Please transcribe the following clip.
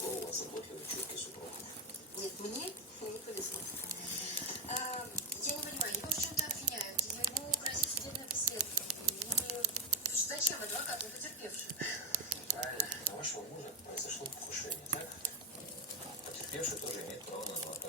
повезло, у вас заботливый, чуткий супруг. Нет, мне не повезло. Я не понимаю, его в чем-то обвиняют, ему грозит судебное преследование. Или зачем адвокат, не потерпевший? Правильно, у вашего мужа произошло покушение, так? Потерпевший тоже имеет право на адвоката.